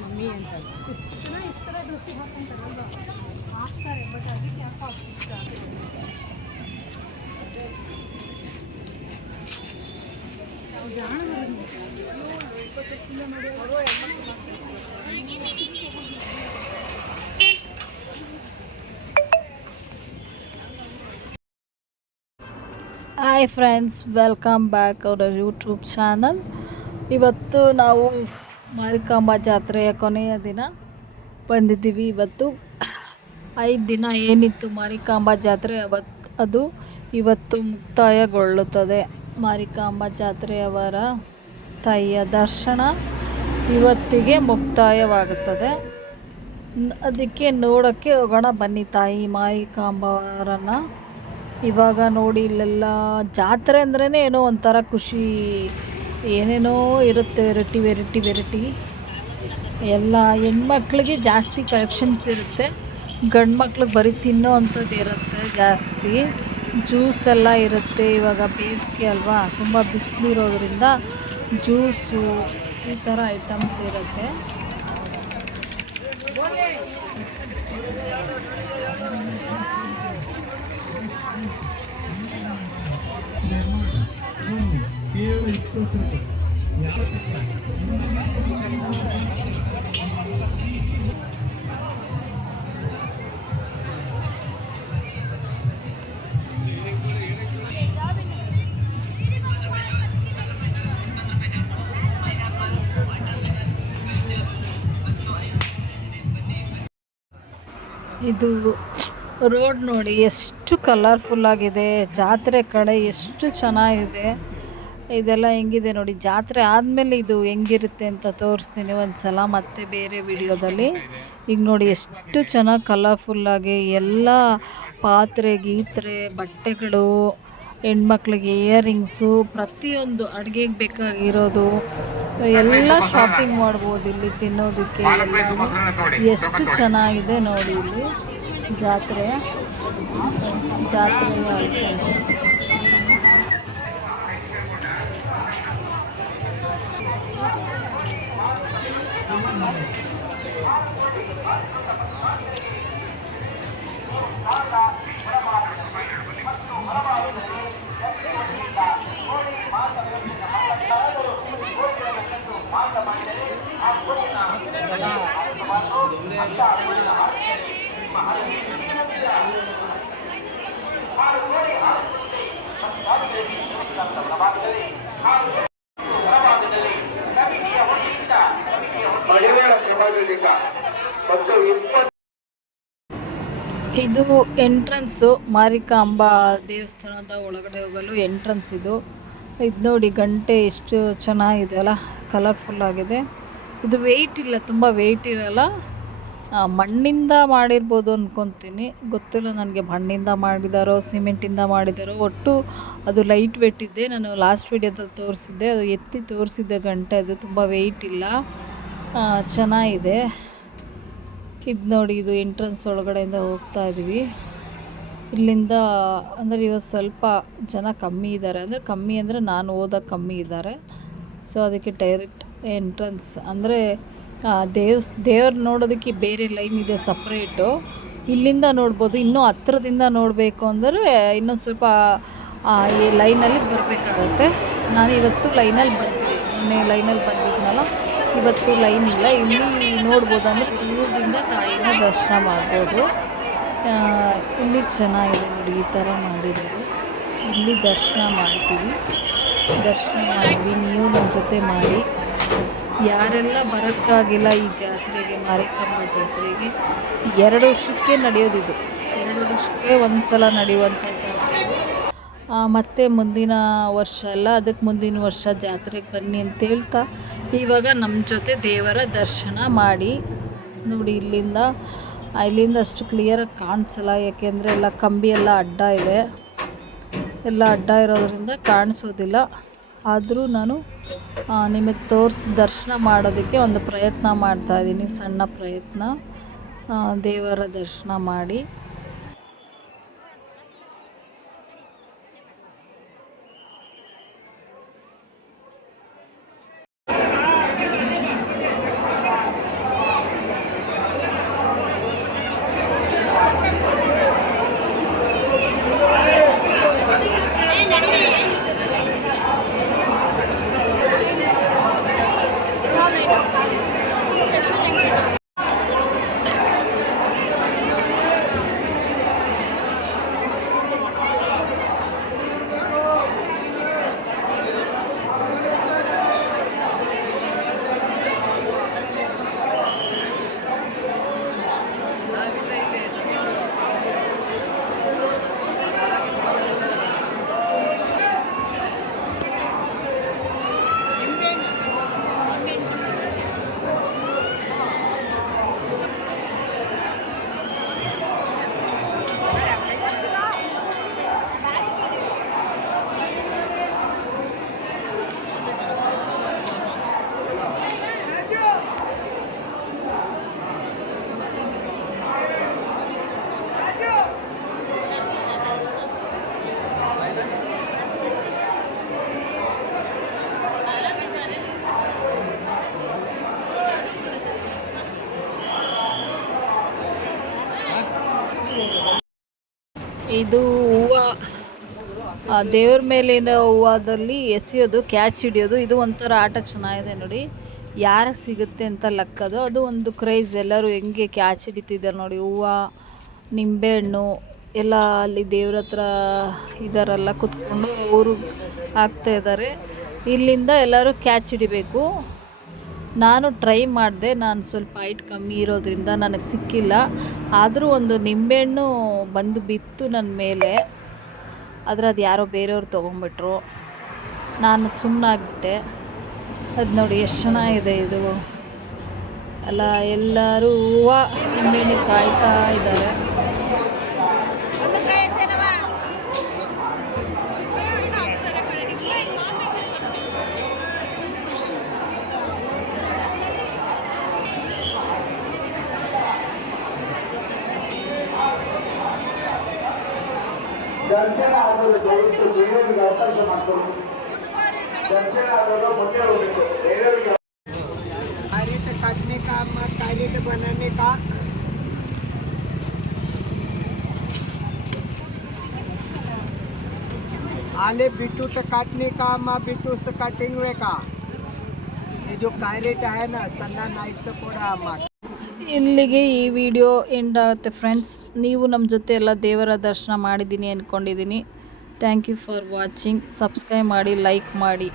Mummy ಅಂತ ಚೆನ್ನಾಗಿ dress ಹಾಕೊಂತಾರಲ್ವ ಹಾಕ್ತಾರೆ, ಬಟ್ ಅದಕ್ಕೆ ಯಾಕೋ ಇಷ್ಟ ಹಾಯ್ ಫ್ರೆಂಡ್ಸ್, ವೆಲ್ಕಮ್ ಬ್ಯಾಕ್ ಅವರ ಯೂಟ್ಯೂಬ್ ಚಾನಲ್. ಇವತ್ತು ನಾವು ಮಾರಿಕಾಂಬಾ ಜಾತ್ರೆಯ ಕೊನೆಯ ದಿನ ಬಂದಿದ್ದೀವಿ. ಇವತ್ತು 5 ದಿನ ಏನಿತ್ತು ಮಾರಿಕಾಂಬಾ ಜಾತ್ರೆ ಅದು ಇವತ್ತು ಮುಕ್ತಾಯಗೊಳ್ಳುತ್ತದೆ. ಮಾರಿಕಾಂಬಾ ಜಾತ್ರೆಯವರ ತಾಯಿಯ ದರ್ಶನ ಇವತ್ತಿಗೆ ಮುಕ್ತಾಯವಾಗುತ್ತದೆ. ಅದಕ್ಕೆ ನೋಡೋಕ್ಕೆ ಹೋಗೋಣ ಬನ್ನಿ ತಾಯಿ ಮಾರಿಕಾಂಬಾರನ್ನು. ಇವಾಗ ನೋಡಿ, ಇಲ್ಲೆಲ್ಲ ಜಾತ್ರೆ ಅಂದ್ರೇ ಏನೋ ಒಂಥರ ಖುಷಿ, ಏನೇನೋ ಇರುತ್ತೆ, ವೆರೈಟಿ ಎಲ್ಲ. ಹೆಣ್ಮಕ್ಳಿಗೆ ಜಾಸ್ತಿ ಕಲೆಕ್ಷನ್ಸ್ ಇರುತ್ತೆ, ಗಂಡು ಮಕ್ಳಿಗೆ ಬರೀ ತಿನ್ನೋ ಅಂಥದ್ದು ಇರುತ್ತೆ ಜಾಸ್ತಿ. ಜ್ಯೂಸ್ ಎಲ್ಲ ಇರುತ್ತೆ. ಇವಾಗ ಬೇಸಿಗೆ ಅಲ್ವಾ, ತುಂಬ ಬಿಸಿಲಿರೋದ್ರಿಂದ ಜ್ಯೂಸು ಈ ಥರ ಐಟಮ್ಸ್ ಇರುತ್ತೆ. ಇದು ರೋಡ್ ನೋಡಿ ಎಷ್ಟು ಕಲರ್ಫುಲ್ಲಾಗಿದೆ. ಜಾತ್ರೆ ಕಡೆ ಎಷ್ಟು ಚೆನ್ನಾಗಿದೆ. ಇದೆಲ್ಲ ಹೆಂಗಿದೆ ನೋಡಿ, ಜಾತ್ರೆ ಆದಮೇಲೆ ಇದು ಹೆಂಗಿರುತ್ತೆ ಅಂತ ತೋರಿಸ್ತೀನಿ ಒಂದು ಸಲ ಮತ್ತೆ ಬೇರೆ ವಿಡಿಯೋದಲ್ಲಿ. ಈಗ ನೋಡಿ ಎಷ್ಟು ಚೆನ್ನಾಗಿ ಕಲರ್ಫುಲ್ಲಾಗಿ ಎಲ್ಲ ಪಾತ್ರೆ ಗೀತ್ರೆ, ಬಟ್ಟೆಗಳು, ಹೆಣ್ಮಕ್ಳಿಗೆ ಇಯರಿಂಗ್ಸು, ಪ್ರತಿಯೊಂದು ಅಡುಗೆಗೆ ಬೇಕಾಗಿರೋದು ಎಲ್ಲ ಶಾಪಿಂಗ್ ಮಾಡ್ಬೋದು ಇಲ್ಲಿ. ತಿನ್ನೋದಕ್ಕೆ ಎಲ್ಲ ಎಷ್ಟು ಚೆನ್ನಾಗಿದೆ ನೋಡಿ ಇಲ್ಲಿ ಜಾತ್ರೆಯ ಐಟಮ್ಸ್. ಇದು ಎಂಟ್ರೆನ್ಸು, ಮಾರಿಕಾಂಬಾ ದೇವಸ್ಥಾನದ ಒಳಗಡೆ ಹೋಗಲು ಎಂಟ್ರೆನ್ಸ್ ಇದು. ಇದು ನೋಡಿ ಗಂಟೆ ಎಷ್ಟು ಚೆನ್ನಾಗಿದೆ ಅಲ್ಲ, ಕಲರ್ಫುಲ್ ಆಗಿದೆ. ಇದು ವೆಯ್ಟ್ ಇಲ್ಲ, ತುಂಬ ವೆಯ್ಟ್ ಇರಲ್ಲ. ಮಣ್ಣಿಂದ ಮಾಡಿರ್ಬೋದು ಅಂದ್ಕೊತೀನಿ, ಗೊತ್ತಿಲ್ಲ ನನಗೆ. ಮಣ್ಣಿಂದ ಮಾಡಿದಾರೋ ಸಿಮೆಂಟಿಂದ ಮಾಡಿದಾರೋ, ಒಟ್ಟು ಅದು ಲೈಟ್ ವೆಯ್ಟ್ ಇದೆ. ನಾನು ಲಾಸ್ಟ್ ವಿಡಿಯೋದಲ್ಲಿ ತೋರಿಸಿದ್ದೆ, ಅದು ಎತ್ತಿ ತೋರಿಸಿದ್ದೆ ಗಂಟೆ. ಅದು ತುಂಬ ವೆಯ್ಟ್ ಇಲ್ಲ, ಚೆನ್ನಾಗಿದೆ. ಇದು ನೋಡಿ, ಇದು ಎಂಟ್ರೆನ್ಸ್ ಒಳಗಡೆಯಿಂದ ಹೋಗ್ತಾ ಇದ್ದೀವಿ. ಇಲ್ಲಿಂದ ಅಂದರೆ ಇವತ್ತು ಸ್ವಲ್ಪ ಜನ ಕಮ್ಮಿ ಇದ್ದಾರೆ, ಅಂದರೆ ಕಮ್ಮಿ ಅಂದರೆ ನಾನು ಹೋದಾಗ ಕಮ್ಮಿ ಇದ್ದಾರೆ. ಸೊ ಅದಕ್ಕೆ ಡೈರೆಕ್ಟ್ ಎಂಟ್ರೆನ್ಸ್ ಅಂದರೆ ದೇವ್ರು ನೋಡೋದಕ್ಕೆ ಬೇರೆ ಲೈನ್ ಇದೆ ಸಪ್ರೇಟು. ಇಲ್ಲಿಂದ ನೋಡ್ಬೋದು. ಇನ್ನೂ ಹತ್ರದಿಂದ ನೋಡಬೇಕು ಅಂದರೆ ಇನ್ನೊಂದು ಸ್ವಲ್ಪ ಈ ಲೈನಲ್ಲಿ ಬರಬೇಕಾಗತ್ತೆ. ನಾನು ಇವತ್ತು ಲೈನಲ್ಲಿ ಬಂದಿದ್ದೆ, ಮೊನ್ನೆ ಲೈನಲ್ಲಿ ಬಂದಿದ್ನಲ್ಲ, ಇವತ್ತು ಲೈನ್ ಇಲ್ಲ. ಇಲ್ಲಿ ನೋಡ್ಬೋದು, ಅಂದರೆ ದೂರದಿಂದ ತಾಯಿನ ದರ್ಶನ ಮಾಡ್ಬೋದು. ಇಲ್ಲಿ ಚೆನ್ನಾಗಿದೆ ನೋಡಿ, ಈ ಥರ ಮಾಡಿದ್ದಾರೆ. ಇಲ್ಲಿ ದರ್ಶನ ಮಾಡ್ತೀವಿ. ದರ್ಶನ ಮಾಡಿ ನೀವು ನಮ್ಮ ಜೊತೆ ಮಾಡಿ. ಯಾರೆಲ್ಲ ಬರೋಕ್ಕಾಗಿಲ್ಲ ಈ ಜಾತ್ರೆಗೆ, ಮಾರಿಕಾಂಬಾ ಜಾತ್ರೆಗೆ, 2 ವರ್ಷಕ್ಕೆ ನಡೆಯೋದಿದು. 2 ವರ್ಷಕ್ಕೆ ಒಂದು ಸಲ ನಡೆಯುವಂಥ ಜಾತ್ರೆ. ಮತ್ತು ಮುಂದಿನ ವರ್ಷ ಅಲ್ಲ, ಅದಕ್ಕೆ ಮುಂದಿನ ವರ್ಷ ಜಾತ್ರೆಗೆ ಬನ್ನಿ ಅಂತ ಹೇಳ್ತಾ ಇವಾಗ ನಮ್ಮ ಜೊತೆ ದೇವರ ದರ್ಶನ ಮಾಡಿ. ನೋಡಿ ಇಲ್ಲಿಂದ ಅಷ್ಟು ಕ್ಲಿಯರಾಗಿ ಕಾಣಿಸಲ್ಲ, ಯಾಕೆಂದರೆ ಎಲ್ಲ ಕಂಬಿ ಎಲ್ಲ ಅಡ್ಡ ಇದೆ. ಎಲ್ಲ ಅಡ್ಡ ಇರೋದರಿಂದ ಕಾಣಿಸೋದಿಲ್ಲ. ಆದರೂ ನಾನು ನಿಮಗೆ ದರ್ಶನ ಮಾಡೋದಕ್ಕೆ ಒಂದು ಪ್ರಯತ್ನ ಮಾಡ್ತಾಯಿದ್ದೀನಿ, ಸಣ್ಣ ಪ್ರಯತ್ನ. ದೇವರ ದರ್ಶನ ಮಾಡಿ ಇದು ಹೂವು ದೇವ್ರ ಮೇಲಿನ ಹೂವದಲ್ಲಿ ಎಸೆಯೋದು, ಕ್ಯಾಚ್ ಹಿಡಿಯೋದು. ಇದು ಒಂಥರ ಆಟ ಚೆನ್ನಾಗಿದೆ ನೋಡಿ. ಯಾರಿಗೆ ಸಿಗುತ್ತೆ ಅಂತ ಲೆಕ್ಕದು. ಅದು ಒಂದು ಕ್ರೇಜ್. ಎಲ್ಲರೂ ಹೆಂಗೆ ಕ್ಯಾಚ್ ಹಿಡಿತಿದ್ದಾರೆ ನೋಡಿ. ಹೂವು, ನಿಂಬೆಹಣ್ಣು ಎಲ್ಲ ಅಲ್ಲಿ ದೇವ್ರ ಹತ್ರ ಇದರೆಲ್ಲ ಕುತ್ಕೊಂಡು ಅವರು ಹಾಕ್ತಾ ಇದ್ದಾರೆ. ಇಲ್ಲಿಂದ ಎಲ್ಲರೂ ಕ್ಯಾಚ್ ಹಿಡಿಬೇಕು. ನಾನು ಟ್ರೈ ಮಾಡಿದೆ. ನಾನು ಸ್ವಲ್ಪ ಹೈಟ್ ಕಮ್ಮಿ ಇರೋದ್ರಿಂದ ನನಗೆ ಸಿಕ್ಕಿಲ್ಲ. ಆದರೂ ಒಂದು ನಿಂಬೆಹಣ್ಣು ಬಂದು ಬಿತ್ತು ನನ್ನ ಮೇಲೆ. ಆದರೆ ಅದು ಯಾರೋ ಬೇರೆಯವ್ರು ತೊಗೊಂಡ್ಬಿಟ್ರು. ನಾನು ಸುಮ್ಮನಾಗ್ಬಿಟ್ಟೆ. ಅದು ನೋಡಿ ಎಷ್ಟು ಚೆನ್ನಾಗಿದೆ ಇದು. ಎಲ್ಲರೂ ಹೂವು ನಿಂಬೆಹಣ್ಣು ಕಾಯ್ತಾ ಇದ್ದಾರೆ. ದರ್ಶನ ಆಗೋದು ಬೇರೆಯವರಿಗೆ ಅವಕಾಶ ಮಾಡ್ಕೊಂಡು दर्शन आगे मुझे कैरेट काटने का, कैरेट बनाने का, आले बीटरूट काटने का, बीटरूट से काटेंगे का, ये जो कैरेट है ना सन्ना नाइस पूरा ಇಲ್ಲಿಗೆ ಈ ವಿಡಿಯೋ ಎಂಡ್ ಆಗುತ್ತೆ ಫ್ರೆಂಡ್ಸ್. ನೀವು ನಮ್ಮ ಜೊತೆ ಎಲ್ಲ ದೇವರ ದರ್ಶನ ಮಾಡಿದ್ದೀನಿ ಅಂದ್ಕೊಂಡಿದ್ದೀನಿ. Thank you for watching. Subscribe ಮಾಡಿ, ಲೈಕ್ ಮಾಡಿ.